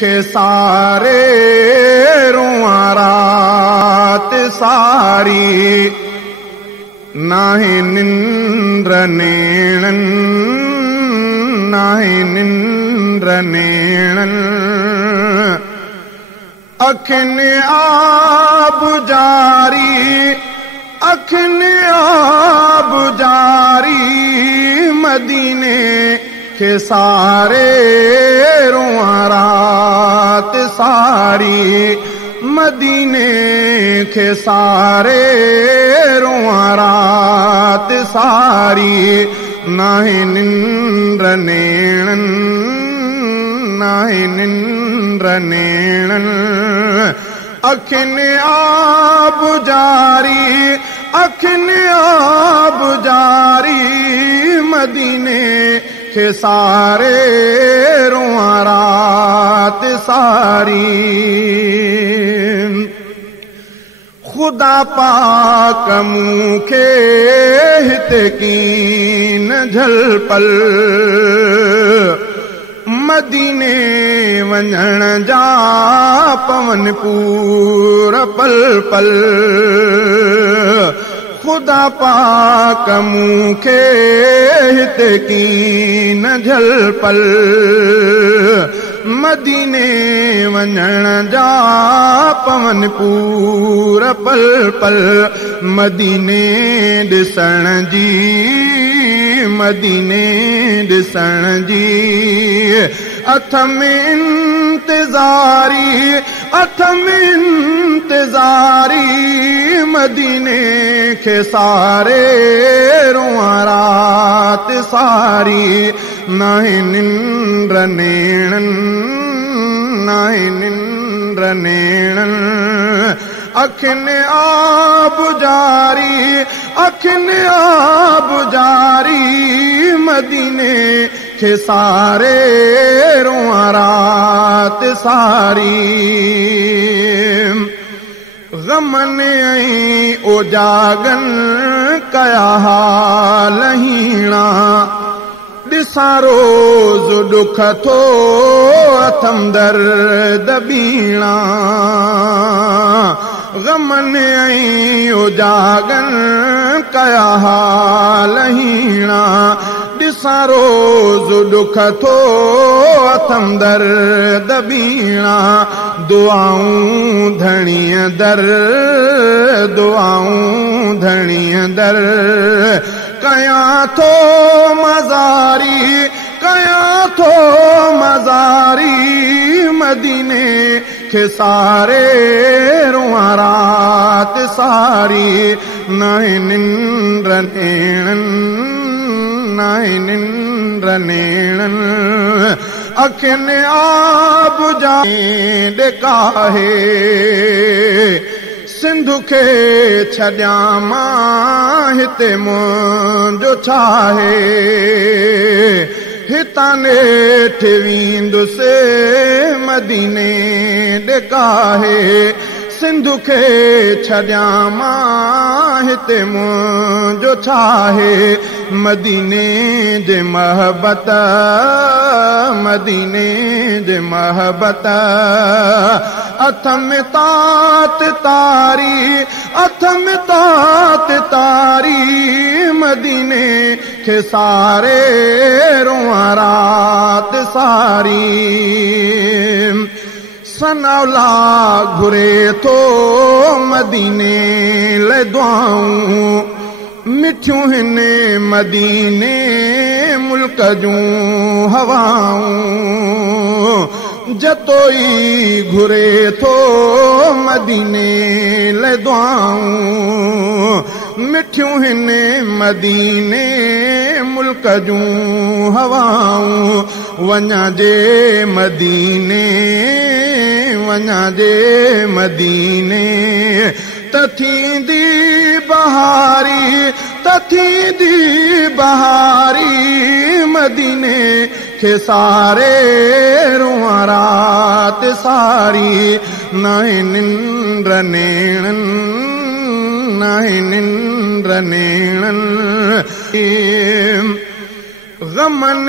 के सारे रुआ रात सारी नाहे निंद्र नेणन नाहे निंद्र नेणन अखिन आब जारी अखिन आब जारी मदीने के सारे रुआ रात सारी मदीने के सारे रुआ रात सारी नाहे निंद्र नेणन नाहे निंद्र नेणन अखिन आब जारी अखिन आब जारी मदीने के सारे रुआ रात सारी खुदा पाक मूंखे हिते कीन झलपल मदीने वञण जा पवन पूर पल पल खुदा पाक मूंखे हिते कीन झलपल मदीने वञण जा पवन पूर पल पल मदीने ॾिसण जी मदीने ॾिसण जी अथ में इंतज़ारी अथ में इंतज़ारी मदीने के सारे रुआ रात सारी नाहे निंद्र नेणन नाहे निंद्र नेणन अखिन आब जारी अखिन आब जारी मदीने के सारे रुआ रात सारी गमन ऐं उजागन कया हालहीणा ॾिसां रोज़ ॾुख थो अथम दर्द बीणा गमन ऐं उजागन कया हालहीणा ॾिसां रोज़ ॾुख थो अथम दर्द बीणा दुआऊं धणीअ दर दुआऊं धणीअ दर कयां थो मज़ारी कयां थो मज़ारी मदीने के सारे रुआ रात सारी नाहे निंद्र नेणन नाहे निंद्र नेणन अखिन आब जाए ॾेकाहे सिंध खे छॾियां मां हिते मुंहिंजो छाहे हितां नेठि वेंदुसि मदीने ॾेकाहे सिंध खे छॾियां मां हिते मुंहिंजो छाहे मदीने जे महबत मदीने जे महबत अथ में तात तारी अथ में तात तारी मदीने के सारे रुआ रात सारी सनौला घुरे थो मदीने ले दुआऊं मिठियूं हिन मदीने मुल्क जूं हवाऊं जतोई घुरे थो मदीने ले दुआऊं मिठियूं हिन मदीने मुल्क जूं हवाऊं वञा जे मदीने वञा जे मदीने त थींदी बहारी त थींदी बहारी मदीने के सारे रुआ रात सारी नाहे निंद्र नेणन नाहे निंद्र नेणन गमन